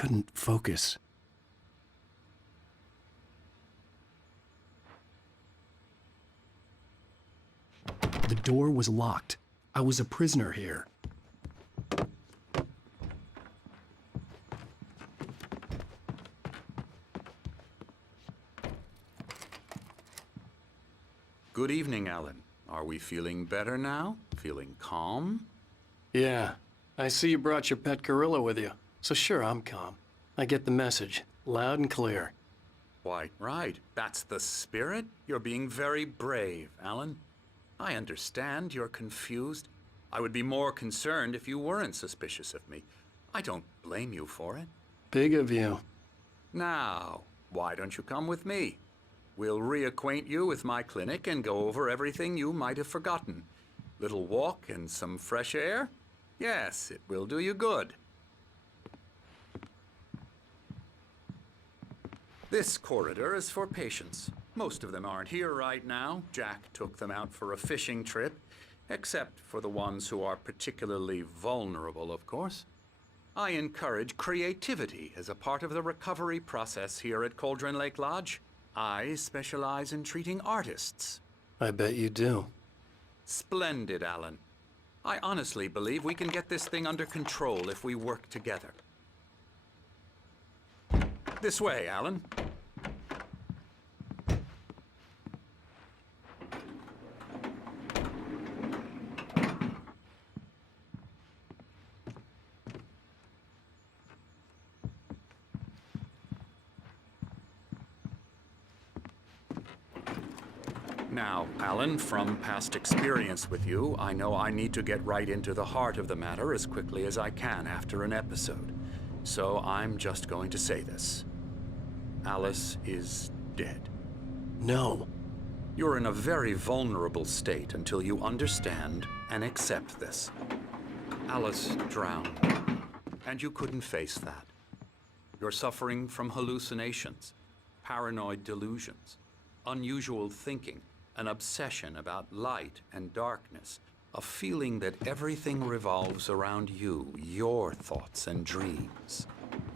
couldn't focus. The door was locked. I was a prisoner here. Good evening, Alan. Are we feeling better now? Feeling calm? Yeah, I see you brought your pet gorilla with you. So sure, I'm calm. I get the message, loud and clear. Quite right. That's the spirit. You're being very brave, Alan. I understand you're confused. I would be more concerned if you weren't suspicious of me. I don't blame you for it. Big of you. Now, why don't you come with me? We'll reacquaint you with my clinic and go over everything you might have forgotten. Little walk and some fresh air? Yes, it will do you good. This corridor is for patients. Most of them aren't here right now. Jack took them out for a fishing trip, except for the ones who are particularly vulnerable, of course. I encourage creativity as a part of the recovery process here at Cauldron Lake Lodge. I specialize in treating artists. I bet you do. Splendid, Alan. I honestly believe we can get this thing under control if we work together. This way, Alan. Now, Alan, from past experience with you, I know I need to get right into the heart of the matter as quickly as I can after an episode. So I'm just going to say this. Alice is dead. No. You're in a very vulnerable state until you understand and accept this. Alice drowned, and you couldn't face that. You're suffering from hallucinations, paranoid delusions, unusual thinking, an obsession about light and darkness, a feeling that everything revolves around you, your thoughts and dreams.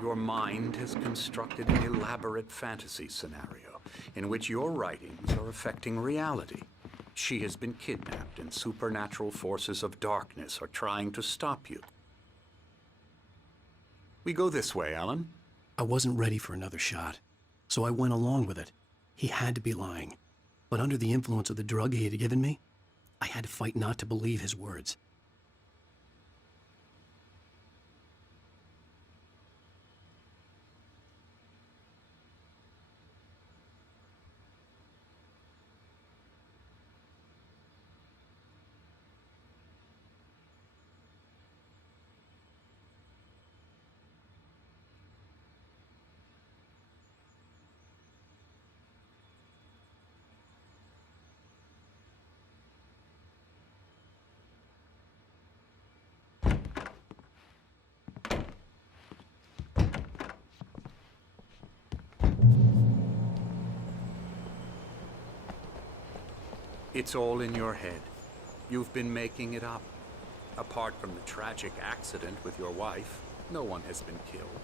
Your mind has constructed an elaborate fantasy scenario in which your writings are affecting reality. She has been kidnapped and supernatural forces of darkness are trying to stop you. We go this way, Alan. I wasn't ready for another shot, so I went along with it. He had to be lying. But under the influence of the drug he had given me, I had to fight not to believe his words. It's all in your head. You've been making it up. Apart from the tragic accident with your wife, no one has been killed.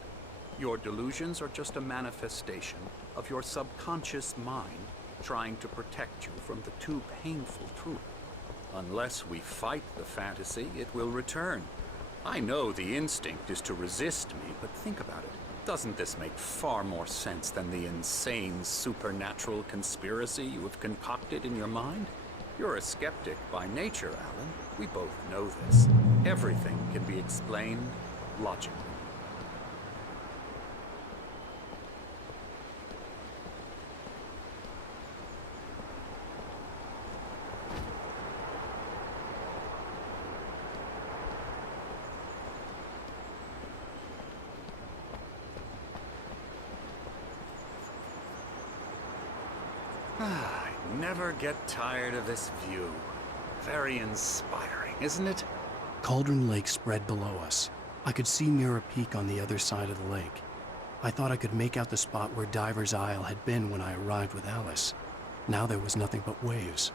Your delusions are just a manifestation of your subconscious mind trying to protect you from the too painful truth. Unless we fight the fantasy, it will return. I know the instinct is to resist me, but think about it. Doesn't this make far more sense than the insane supernatural conspiracy you have concocted in your mind? You're a skeptic by nature, Alan. We both know this. Everything can be explained logically. I never get tired of this view. Very inspiring, isn't it? Cauldron Lake spread below us. I could see Mirror Peak on the other side of the lake. I thought I could make out the spot where Diver's Isle had been when I arrived with Alice. Now there was nothing but waves.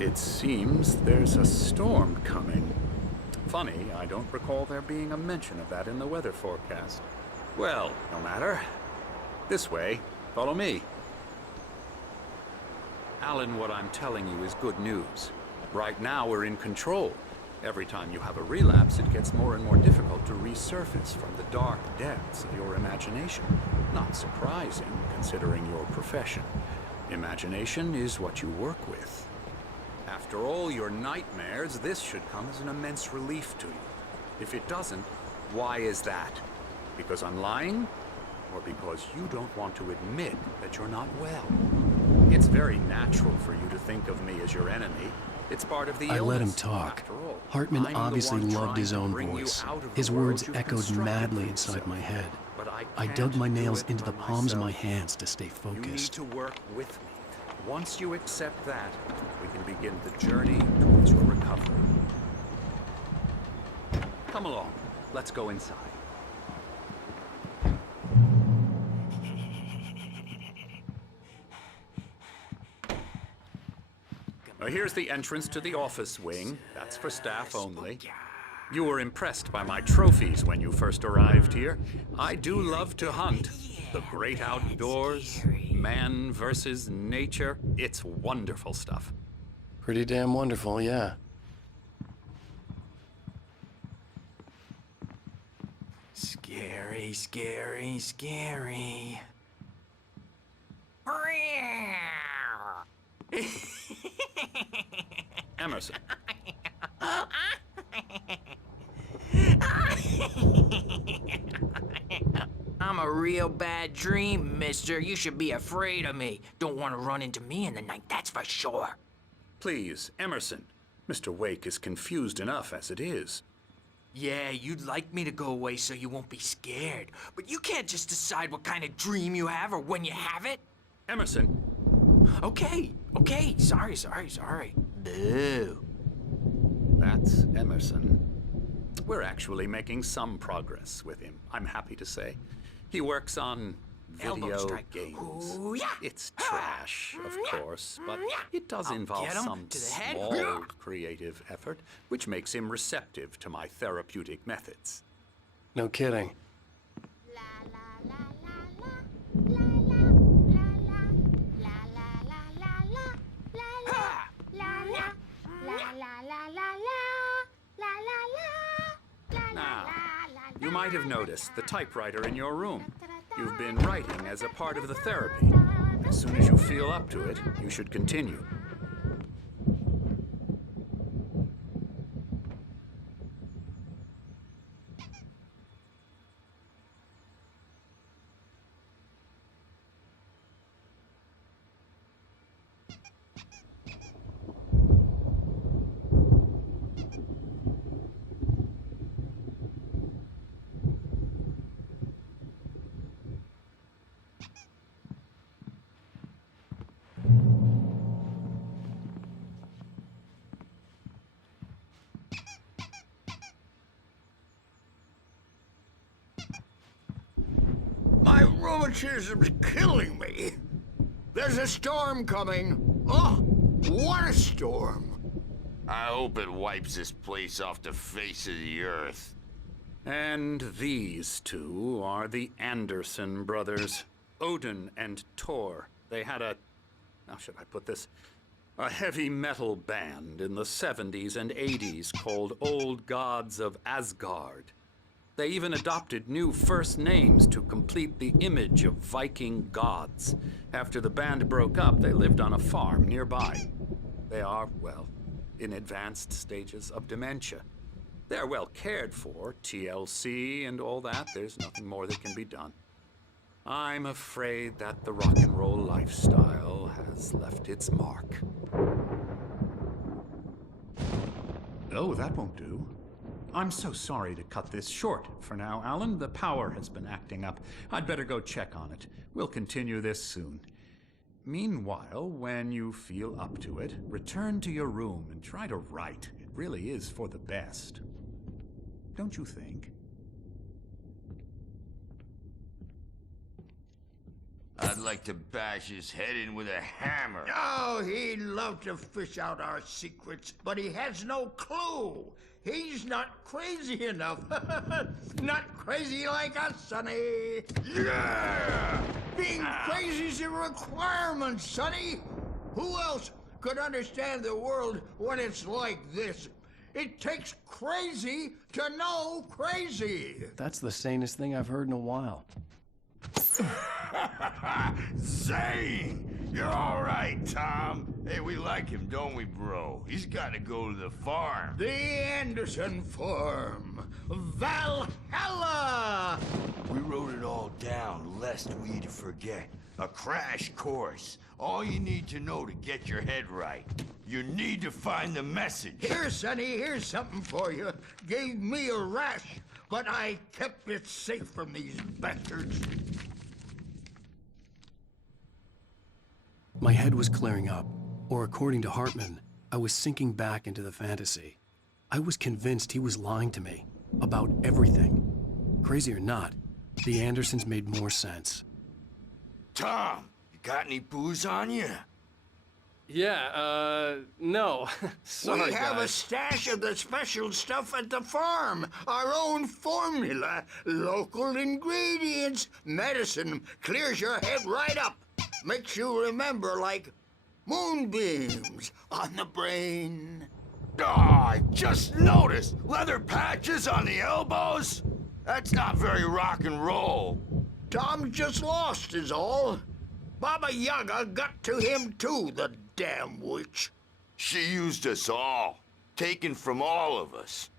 It seems there's a storm coming. Funny, I don't recall there being a mention of that in the weather forecast. Well, no matter. This way. Follow me. Alan, what I'm telling you is good news. Right now, we're in control. Every time you have a relapse, it gets more and more difficult to resurface from the dark depths of your imagination. Not surprising, considering your profession. Imagination is what you work with. After all your nightmares, this should come as an immense relief to you. If it doesn't, why is that? Because I'm lying? Or because you don't want to admit that you're not well? It's very natural for you to think of me as your enemy. It's part of the illness. I let him talk. Hartman obviously loved his own voice. His words echoed madly inside my head. I dug my nails into the palms of my hands to stay focused. You need to work with me. Once you accept that, we can begin the journey towards your recovery. Come along. Let's go inside. Here's the entrance to the office wing. That's for staff only. You were impressed by my trophies when you first arrived here. I do love to hunt. The great outdoors, man versus nature. It's wonderful stuff. Pretty damn wonderful, yeah. Scary, scary, scary. Emerson. I'm a real bad dream, mister. You should be afraid of me. Don't want to run into me in the night, that's for sure. Please, Emerson. Mr. Wake is confused enough as it is. Yeah, you'd like me to go away so you won't be scared. But you can't just decide what kind of dream you have or when you have it. Emerson. Okay. Sorry. Boo. That's Emerson. We're actually making some progress with him, I'm happy to say. He works on video games. Ooh, yeah. It's trash, of course, but it does involve some small creative effort, which makes him receptive to my therapeutic methods. No kidding. Now, you might have noticed the typewriter in your room. You've been writing as a part of the therapy. As soon as you feel up to it, you should continue. My rheumatism's killing me. There's a storm coming. Oh, what a storm. I hope it wipes this place off the face of the earth. And these two are the Anderson brothers, Odin and Tor. They had how should I put this? A heavy metal band in the 70s and 80s called Old Gods of Asgard. They even adopted new first names to complete the image of Viking gods. After the band broke up, they lived on a farm nearby. They are, well, in advanced stages of dementia. They're well cared for, TLC and all that. There's nothing more that can be done. I'm afraid that the rock and roll lifestyle has left its mark. Oh, that won't do. I'm so sorry to cut this short for now, Alan. The power has been acting up. I'd better go check on it. We'll continue this soon. Meanwhile, when you feel up to it, return to your room and try to write. It really is for the best. Don't you think? I'd like to bash his head in with a hammer. Oh, he'd love to fish out our secrets, but he has no clue. He's not crazy enough. Not crazy like us, Sonny. Yeah! Being crazy's a requirement, Sonny. Who else could understand the world when it's like this? It takes crazy to know crazy. That's the sanest thing I've heard in a while. Zane! You're all right, Tom. Hey, we like him, don't we, bro? He's got to go to the farm. The Anderson Farm. Valhalla! We wrote it all down, lest we'd forget. A crash course. All you need to know to get your head right. You need to find the message. Here, Sonny, here's something for you. Gave me a rash, but I kept it safe from these bastards. My head was clearing up, or according to Hartman, I was sinking back into the fantasy. I was convinced he was lying to me about everything. Crazy or not, the Andersons made more sense. Tom, you got any booze on you? Yeah, no. Sorry, We have a guys. stash of the special stuff at the farm. Our own formula. Local ingredients. Medicine clears your head right up. Makes you remember like moonbeams on the brain. Oh, I just noticed. Leather patches on the elbows? That's not very rock and roll. Tom just lost is all. Baba Yaga got to him too, the damn witch. She used us all. Taken from all of us.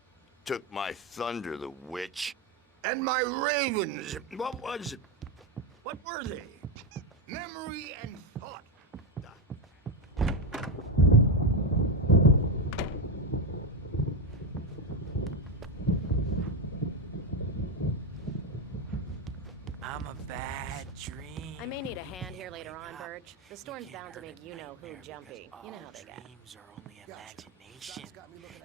Took my thunder, the witch. And my ravens, what were they? Memory and thought. I'm a bad dream. I may need a hand here later on, Burge. The storm's bound to make you-know-who jumpy. You know how they get. Dreams are only imagination.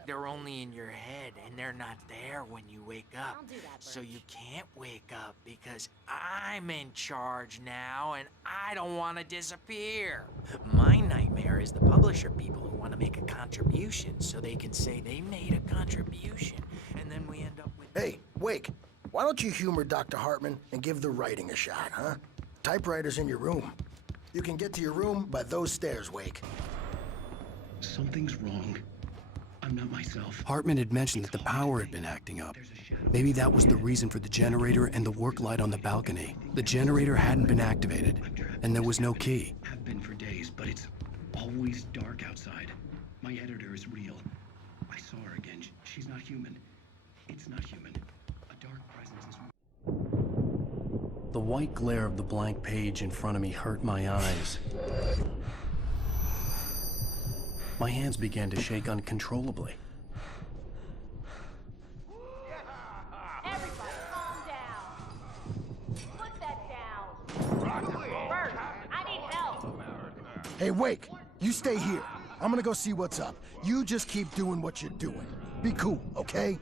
They're only in your head, and they're not there when you wake up. I'll do that, So Burge. you can't wake up because I'm in charge now, and I don't want to disappear. My nightmare is the publisher people who want to make a contribution so they can say they made a contribution, and then we end up with... Hey, Wake, why don't you humor Dr. Hartman and give the writing a shot, huh? Typewriter's in your room. You can get to your room by those stairs, Wake. Something's wrong. I'm not myself. Hartman had mentioned that the power had been acting up. Maybe that was the reason for the generator and the work light on the balcony. The generator hadn't been activated, and there was no key. Have been for days, but it's always dark outside. My editor is real. I saw her again. She's not human. It's not human. A dark presence is... The white glare of the blank page in front of me hurt my eyes. My hands began to shake uncontrollably. Everybody, calm down. Put that down. Bert, I need help. Hey, Wake, you stay here. I'm gonna go see what's up. You just keep doing what you're doing. Be cool, okay?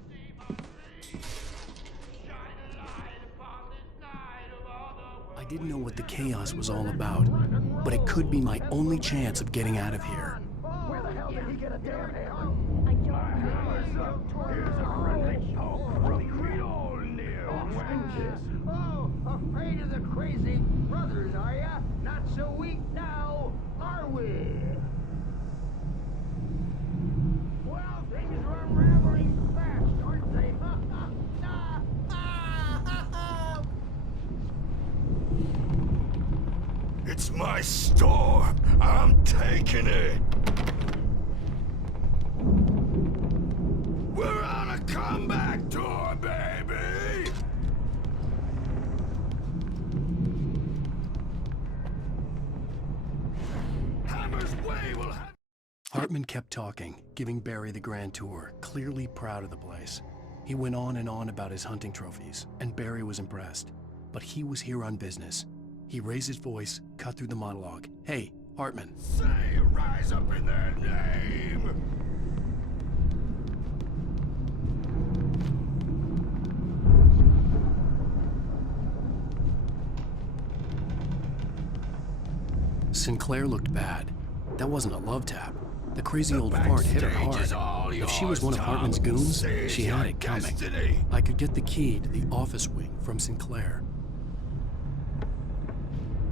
I didn't know what the chaos was all about, but it could be my only chance of getting out of here. Where the hell did he get a damn hand? I don't Oh, afraid of the crazy brothers, are ya? Not so weak now, are we? Well, things are unraveling fast, aren't they? It's my storm. I'm taking it. We're on a comeback tour, baby! Hammer's Way will have... Hartman kept talking, giving Barry the grand tour, clearly proud of the place. He went on and on about his hunting trophies, and Barry was impressed. But he was here on business. He raised his voice, cut through the monologue. Hey, Hartman. Say, rise up in their name! Sinclair looked bad. That wasn't a love tap. The crazy old fart hit her Backstage hard. is all If she was one of Hartman's goons, she had it coming. I could get the key to the office wing from Sinclair.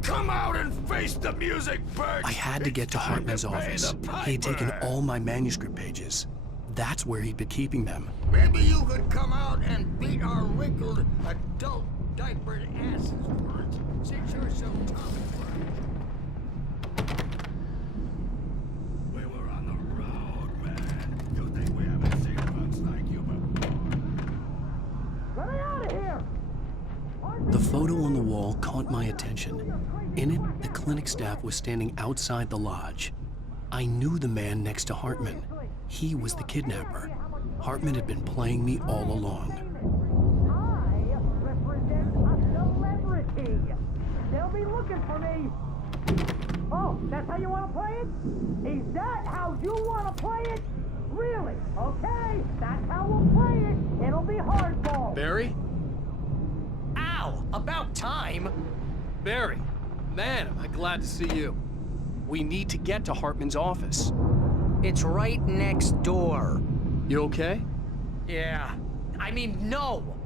Come out and face the music, Bert! I had to get to Hartman's office. He had taken all my manuscript pages. That's where he'd been keeping them. Maybe you could come out and beat our wrinkled adult diapered asses for it, since you're so tough. We were on the road, man. You think we haven't seen bugs like you before? Let me out of here! The photo on the wall caught my attention. In it, the clinic staff was standing outside the lodge. I knew the man next to Hartman. He was the kidnapper. Hartman had been playing me all along. I represent a celebrity. They'll be looking for me. Oh, that's how you want to play it? Is that how you want to play it? Really? Okay, that's how we'll play it. It'll be hardball. Barry? Ow! About time! Barry, man, am I glad to see you. We need to get to Hartman's office. It's right next door. You okay? Yeah. I mean, no!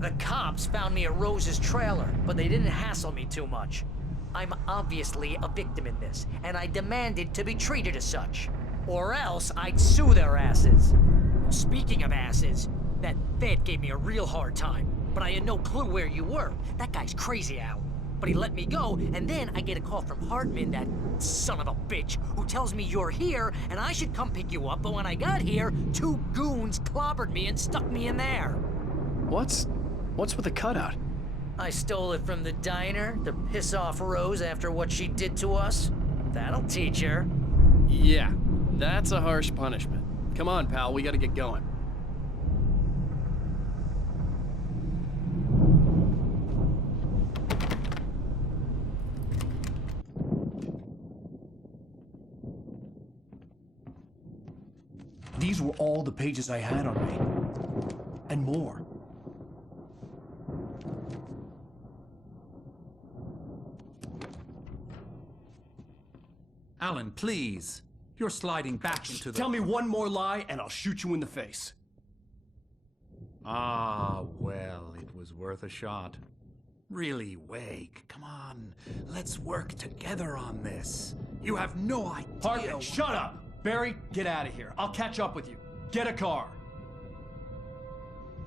The cops found me at Rose's trailer, but they didn't hassle me too much. I'm obviously a victim in this, and I demanded to be treated as such. Or else I'd sue their asses. Speaking of asses, that vet gave me a real hard time, but I had no clue where you were. That guy's crazy, Al. But he let me go, and then I get a call from Hartman, that son of a bitch, who tells me you're here, and I should come pick you up, but when I got here, 2 goons clobbered me and stuck me in there. What's with the cutout? I stole it from the diner to piss off Rose after what she did to us. That'll teach her. Yeah, that's a harsh punishment. Come on, pal, we gotta get going. These were all the pages I had on me. And more. Alan, please. You're sliding back into the... Tell me one more lie and I'll shoot you in the face. Ah, well, it was worth a shot. Really, Wake, come on. Let's work together on this. You have no idea... Hartman, shut up! Barry, get out of here. I'll catch up with you. Get a car.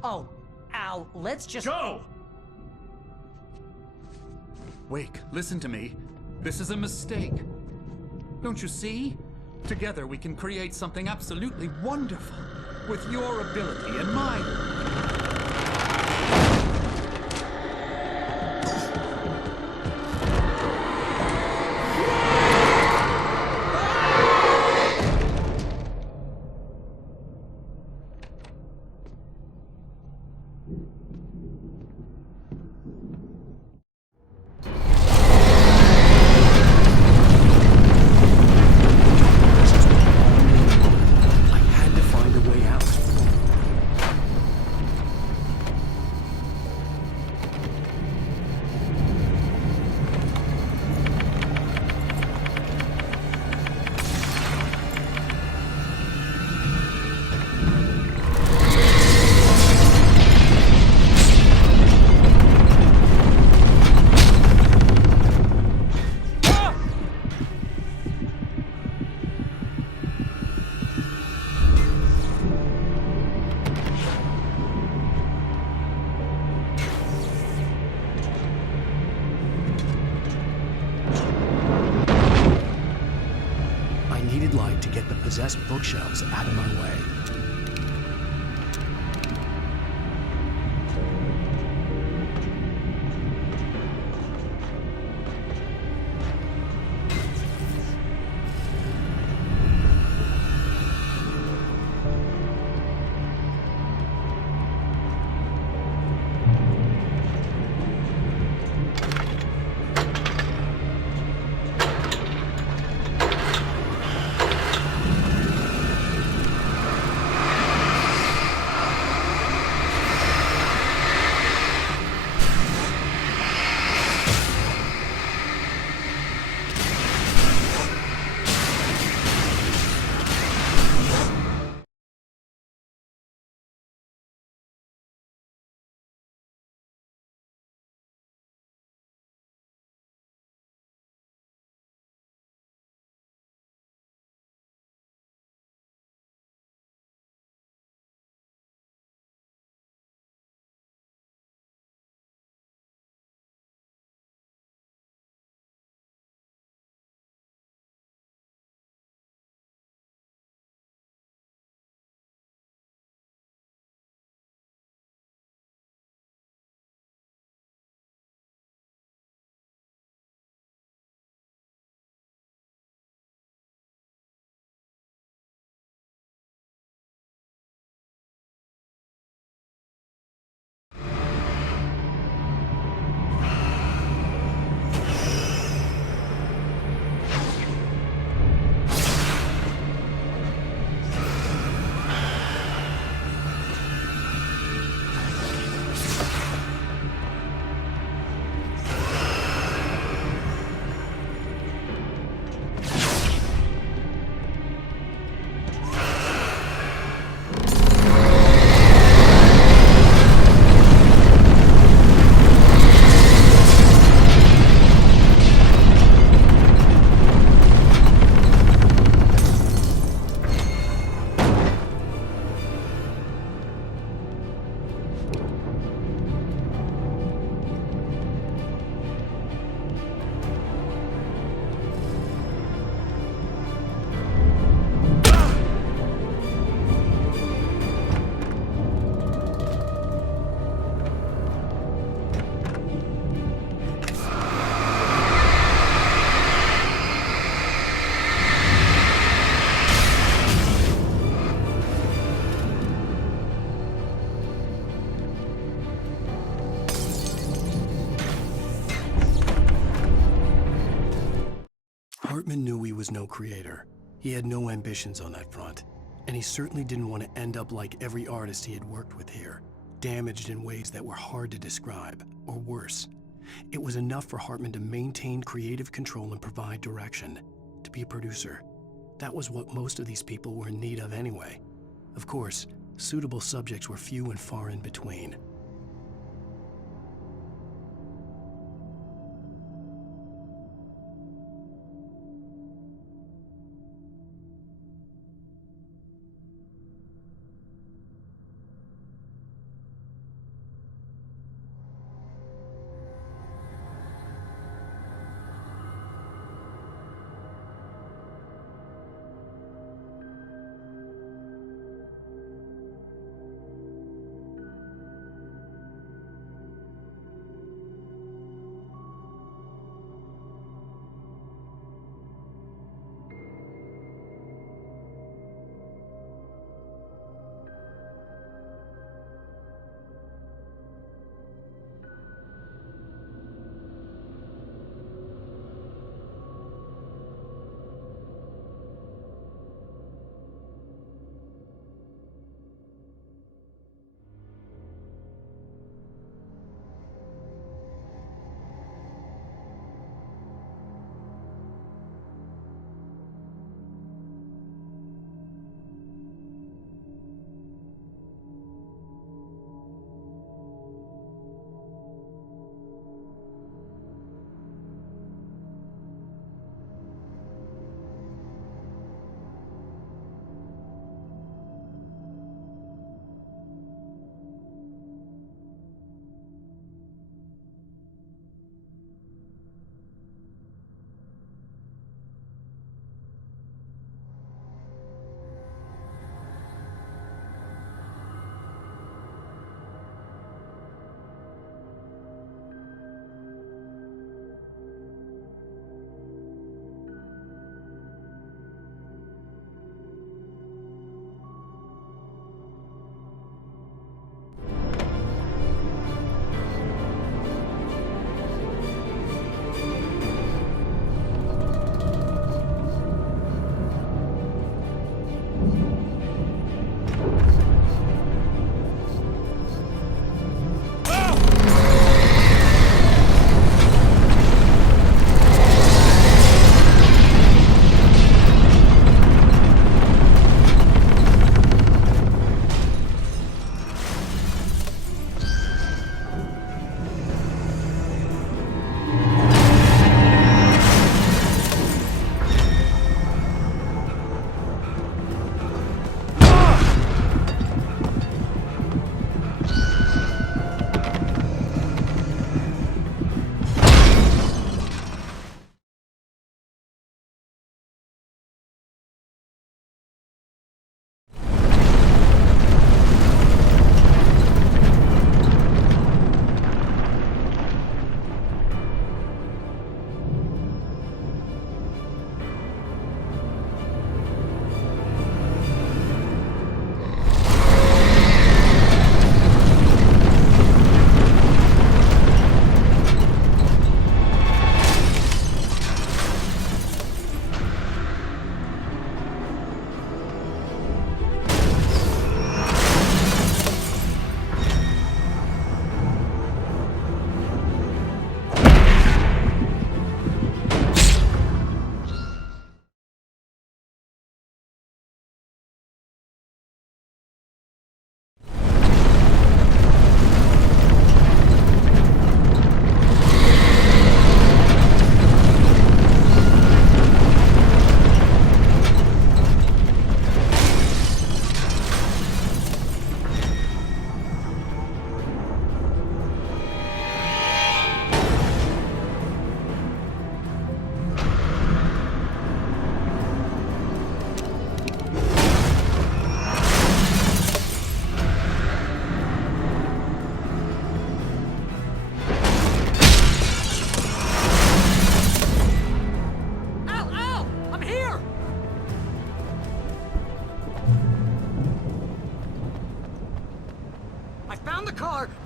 Oh, Al, let's just... Go! Wake, listen to me. This is a mistake. Don't you see? Together we can create something absolutely wonderful. With your ability and mine. I had to find a way out. I needed light to get the possessed bookshelves out of my way. Hartman knew he was no creator. He had no ambitions on that front. And he certainly didn't want to end up like every artist he had worked with here, damaged in ways that were hard to describe, or worse. It was enough for Hartman to maintain creative control and provide direction, to be a producer. That was what most of these people were in need of anyway. Of course, suitable subjects were few and far in between.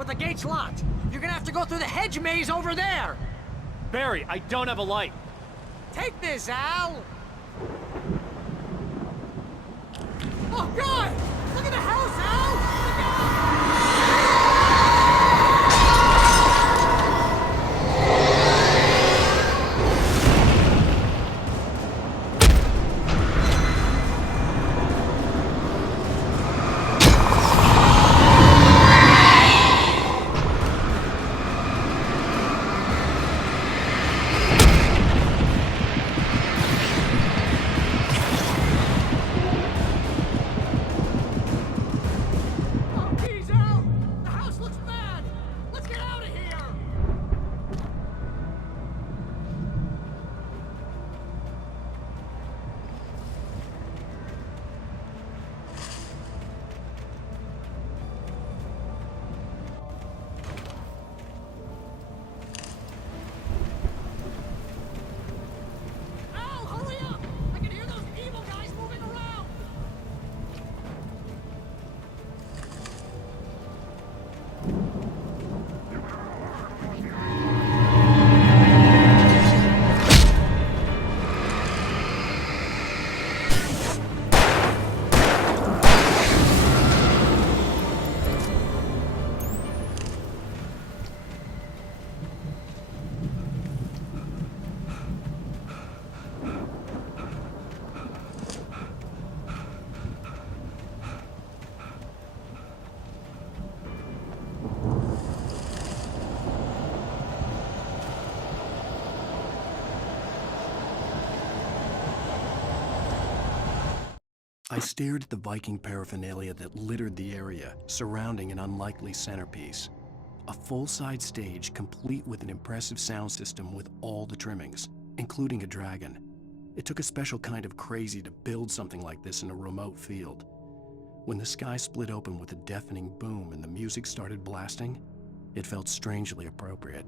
but the gate's locked. You're gonna have to go through the hedge maze over there. Barry, I don't have a light. Take this, Al! Oh, God! Look at the house, Al! Look out! Oh, geez, Al! The house looks bad! Let's get out of here! Al, hurry up! I can hear those evil guys moving around! I stared at the Viking paraphernalia that littered the area, surrounding an unlikely centerpiece. A full-size stage complete with an impressive sound system with all the trimmings, including a dragon. It took a special kind of crazy to build something like this in a remote field. When the sky split open with a deafening boom and the music started blasting, it felt strangely appropriate.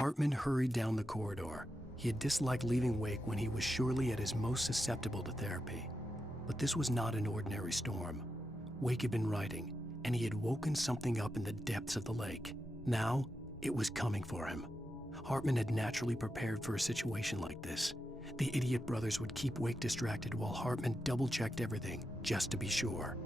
Hartman hurried down the corridor. He had disliked leaving Wake when he was surely at his most susceptible to therapy. But this was not an ordinary storm. Wake had been writing, and he had woken something up in the depths of the lake. Now, it was coming for him. Hartman had naturally prepared for a situation like this. The idiot brothers would keep Wake distracted while Hartman double-checked everything, just to be sure.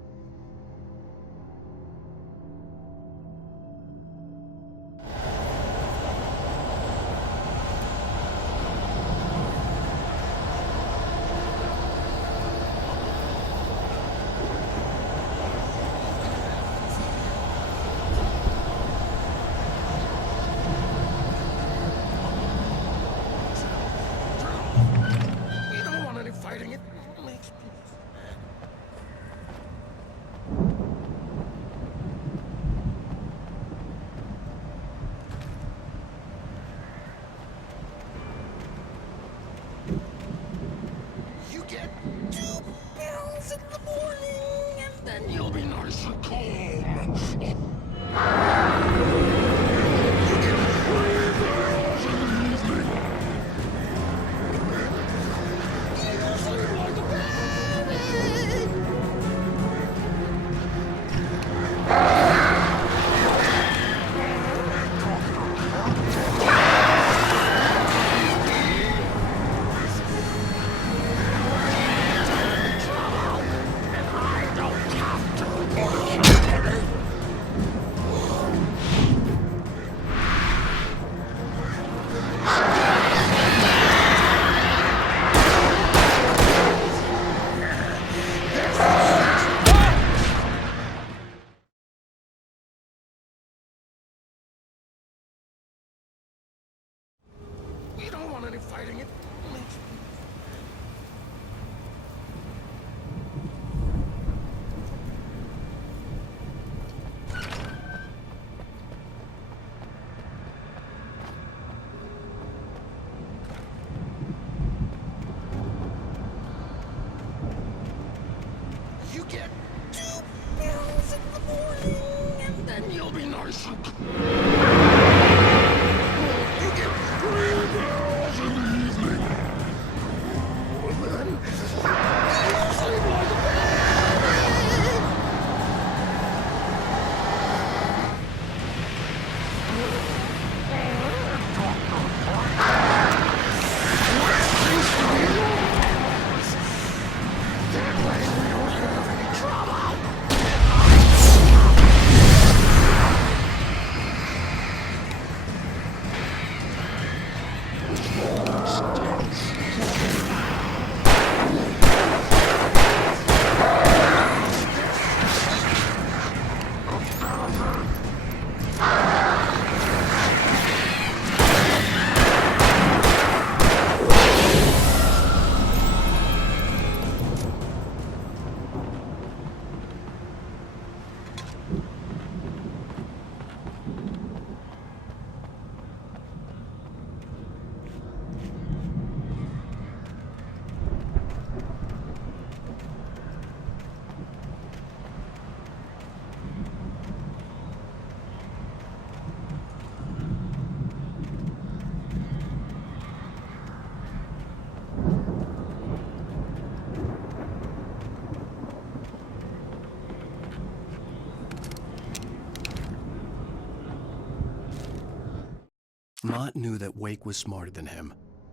Mott knew that Wake was smarter than him.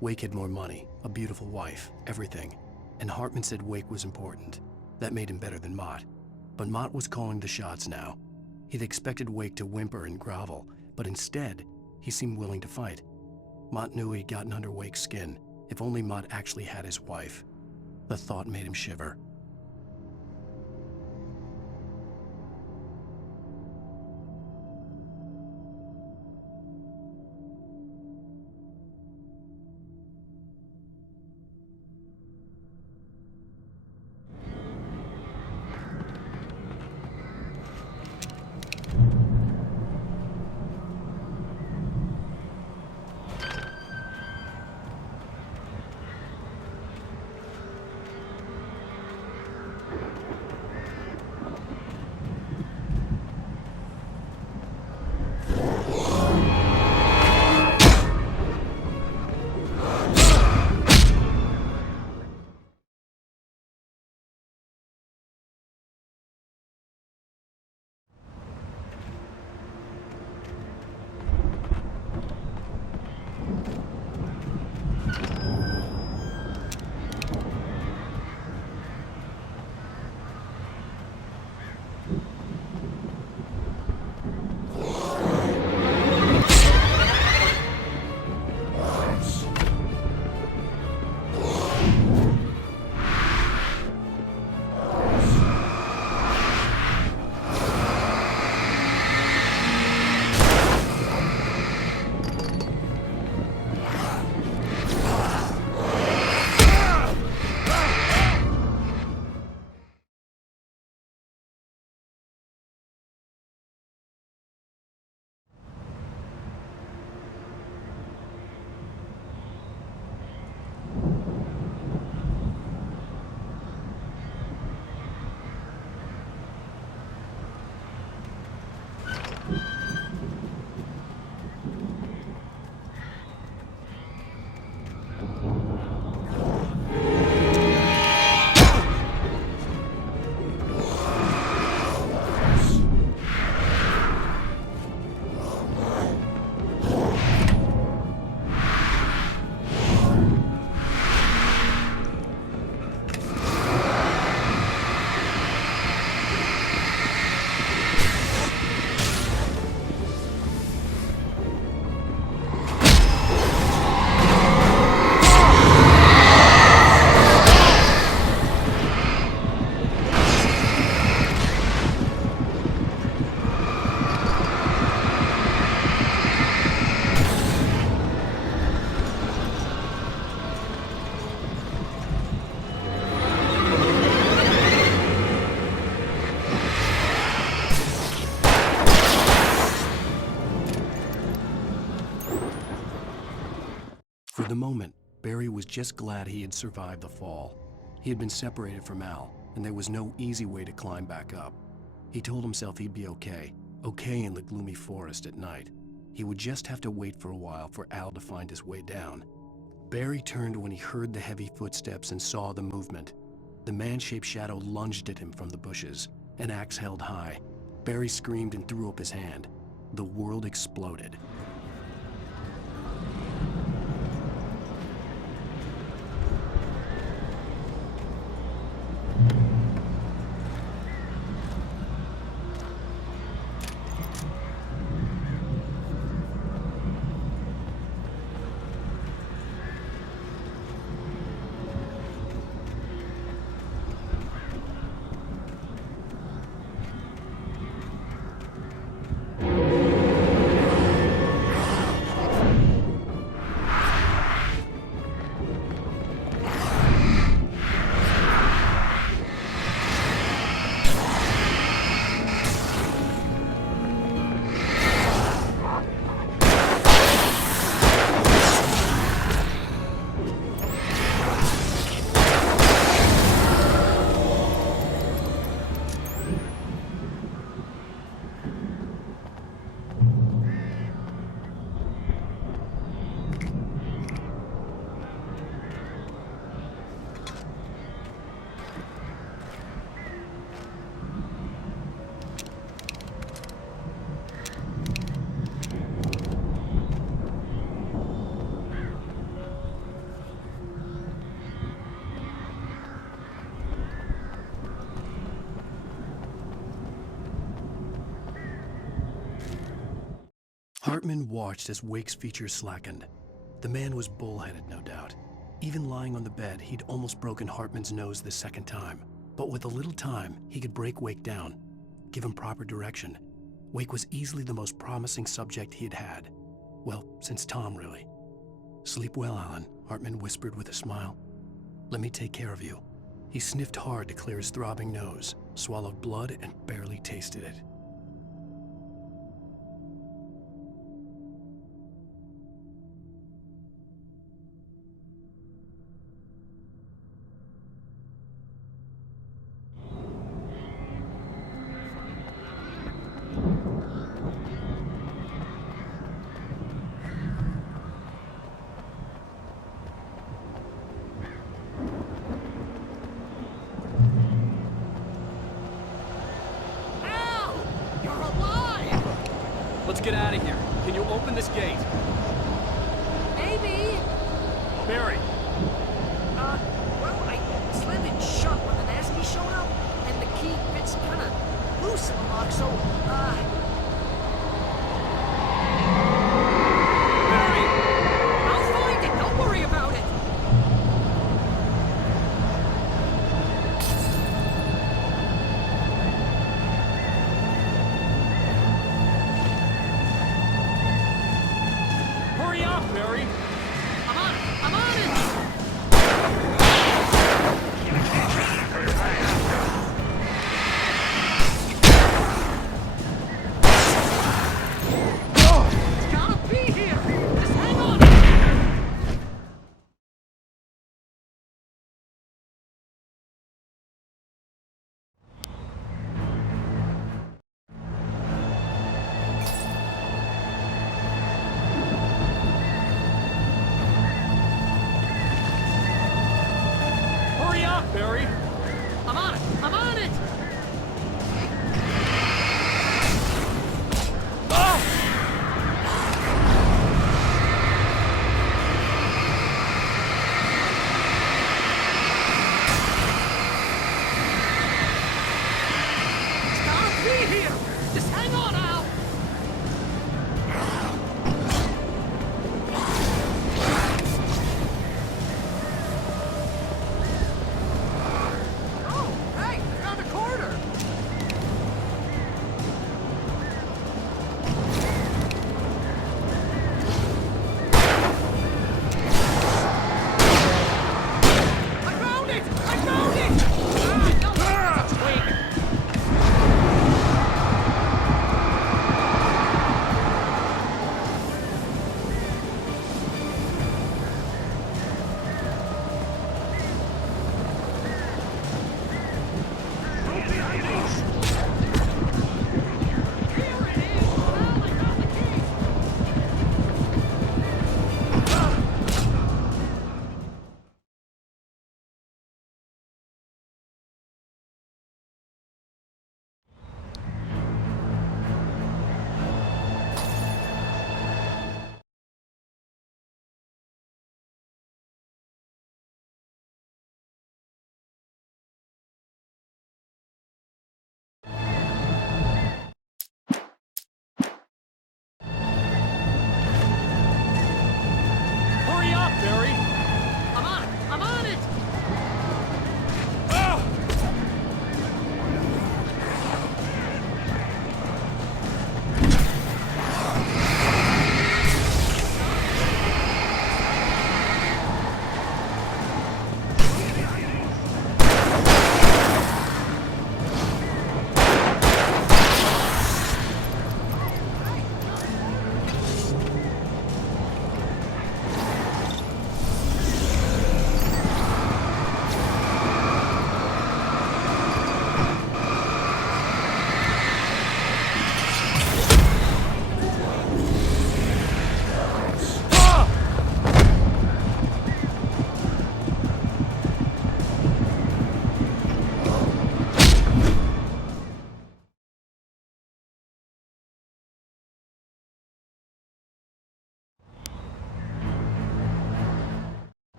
Wake had more money, a beautiful wife, everything. And Hartman said Wake was important. That made him better than Mott. But Mott was calling the shots now. He'd expected Wake to whimper and grovel, but instead, he seemed willing to fight. Mott knew he'd gotten under Wake's skin. If only Mott actually had his wife. The thought made him shiver. For the moment, Barry was just glad he had survived the fall. He had been separated from Al, and there was no easy way to climb back up. He told himself he'd be okay in the gloomy forest at night. He would just have to wait for a while for Al to find his way down. Barry turned when he heard the heavy footsteps and saw the movement. The man-shaped shadow lunged at him from the bushes, an axe held high. Barry screamed and threw up his hand. The world exploded. Hartman watched as Wake's features slackened. The man was bullheaded, no doubt. Even lying on the bed, he'd almost broken Hartman's nose the second time. But with a little time, he could break Wake down, give him proper direction. Wake was easily the most promising subject he'd had. Well, since Tom, really. "Sleep well, Alan," Hartman whispered with a smile. "Let me take care of you." He sniffed hard to clear his throbbing nose, swallowed blood, and barely tasted it. Let's get out of here. Can you open this gate? Maybe. Barry! Well, I slammed it shut when the nasty showed up, and the key fits kind of loose in the lock, so, Barry! I'll find it. Don't worry about it. Hurry up, Barry! I'm on it. I'm on it. It's gotta be here. Just hang on. Hurry up, Barry! I'm on it. I'm on it. It's gotta be here. Just hang on, Al.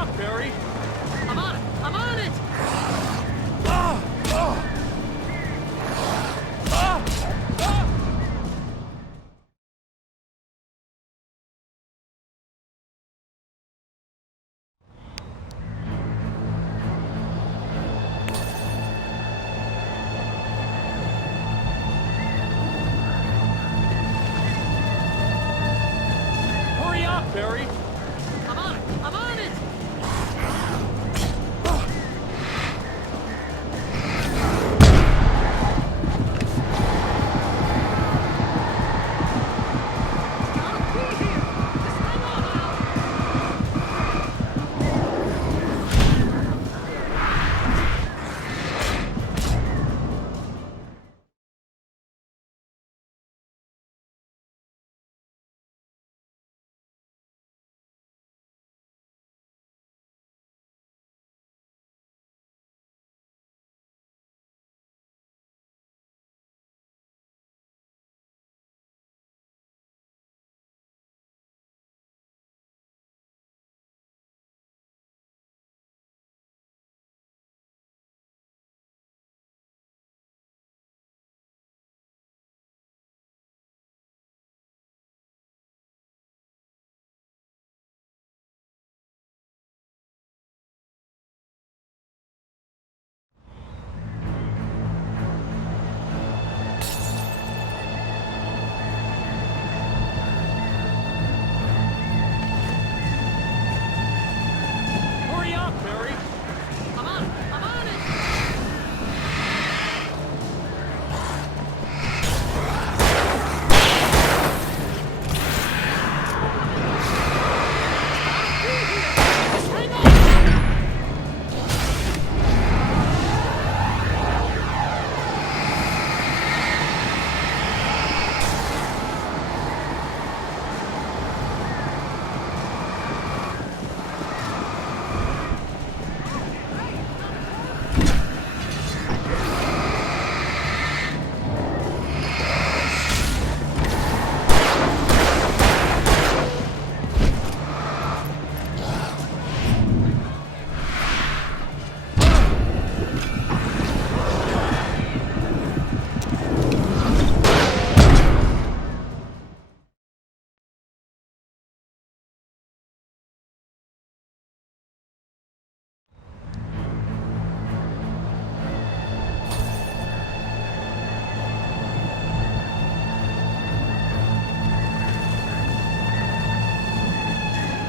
up, Barry! I'm on it! I'm on it! Hurry up, Barry! I'm on it! I'm on it! Gotta be here! Just hang on, Al! Hurry up, Barry! I'm on it! I'm on it! Just hang on!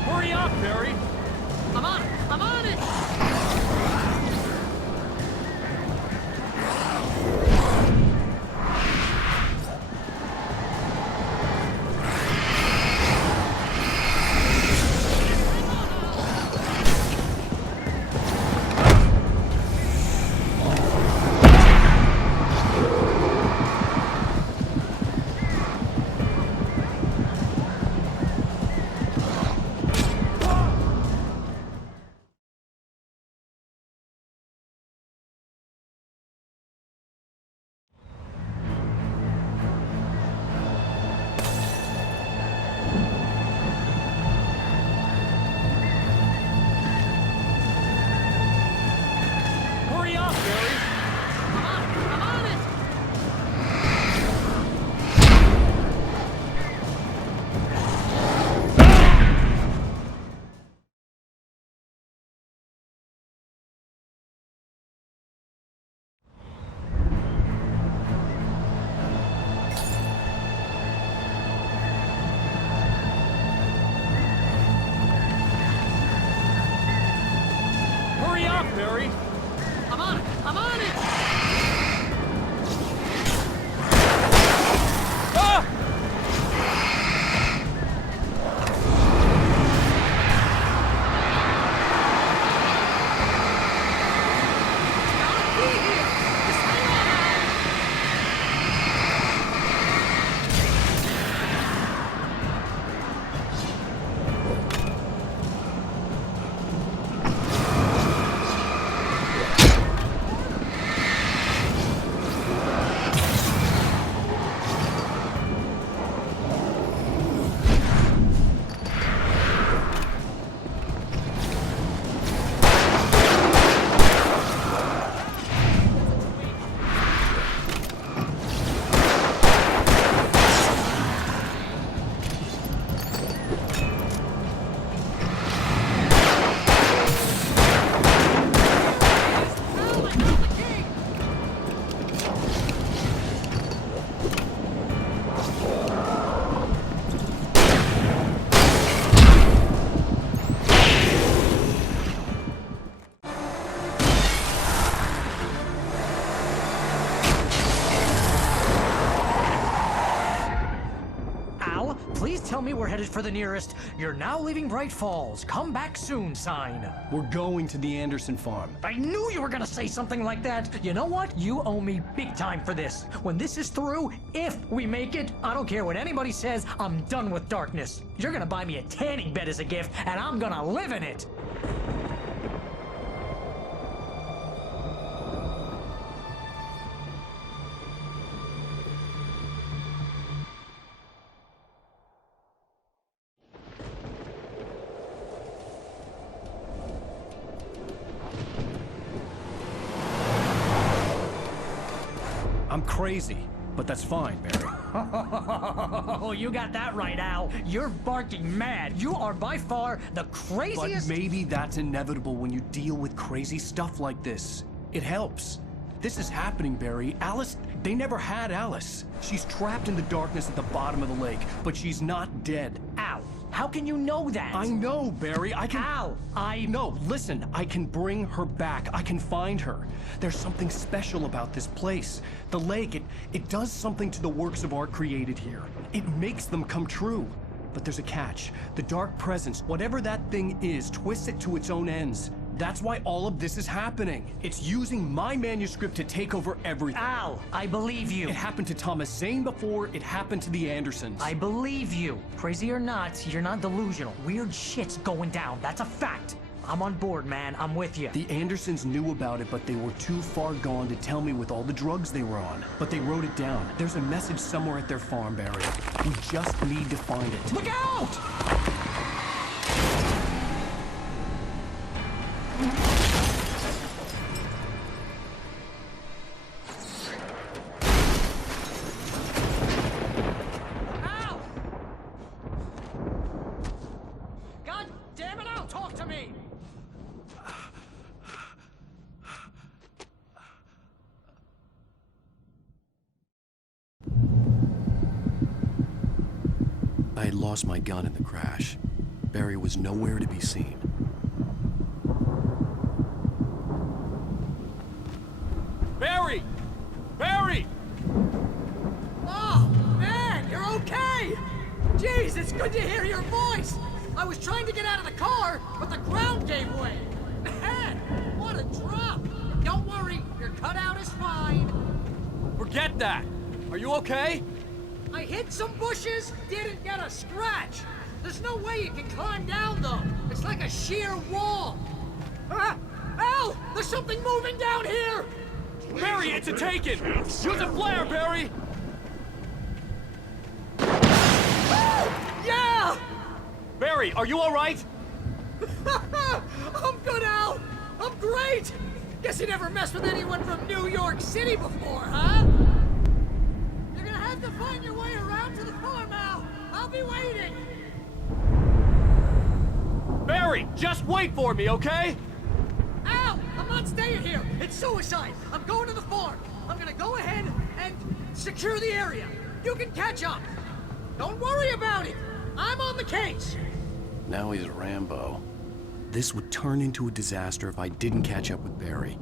Hurry up, Barry! I'm on it! I'm on it! Hurry up, Barry! I'm on it! I'm on it! Hurry up, Barry! I'm on it! I'm on it! Ah! Gotta be here! Just hang on, Al! tell me we're headed for the nearest "You're now leaving Bright Falls. Come back soon" sign. We're going to the Anderson farm. I knew you were gonna say something like that. You know what? You owe me big time for this. When this is through, if we make it, I don't care what anybody says, I'm done with darkness. You're gonna buy me a tanning bed as a gift, and I'm gonna live in it. I'm crazy, but that's fine, Barry. Oh, you got that right, Al. You're barking mad. You are by far the craziest. But maybe that's inevitable when you deal with crazy stuff like this. It helps. This is happening, Barry. Alice, they never had Alice. She's trapped in the darkness at the bottom of the lake, but she's not dead. Al, how can you know that? I know, Barry. I can... Al, No, listen. I can bring her back. I can find her. There's something special about this place. The lake, it does something to the works of art created here. It makes them come true. But there's a catch. The dark presence, whatever that thing is, twists it to its own ends. That's why all of this is happening. It's using my manuscript to take over everything. Al, I believe you. It happened to Thomas Zane before, it happened to the Andersons. I believe you. Crazy or not, you're not delusional. Weird shit's going down. That's a fact. I'm on board, man. I'm with you. The Andersons knew about it, but they were too far gone to tell me with all the drugs they were on. But they wrote it down. There's a message somewhere at their farm, Barry. We just need to find it. Look out! Al! God damn it, Al, talk to me! I had lost my gun in the crash. Barry was nowhere to be seen. Barry! Barry! Oh, man, you're okay! Jeez, it's good to hear your voice! I was trying to get out of the car, but the ground gave way! Man, what a drop! Don't worry, your cutout is fine. Forget that! Are you okay? I hit some bushes, didn't get a scratch. There's no way you can climb down, though. It's like a sheer wall. Ah! Al! There's something moving down here! Barry, it's a taken! Use a flare, Barry! Yeah! Barry, are you alright? I'm good, Al! I'm great! Guess you never messed with anyone from New York City before, huh? You're gonna have to find your way around to the farm, Al. I'll be waiting. Barry, just wait for me, okay? Al, I'm not staying here. It's suicide. I'm going to the farm. I'm gonna go ahead and secure the area. You can catch up. Don't worry about it. I'm on the case. Now he's Rambo. This would turn into a disaster if I didn't catch up with Barry.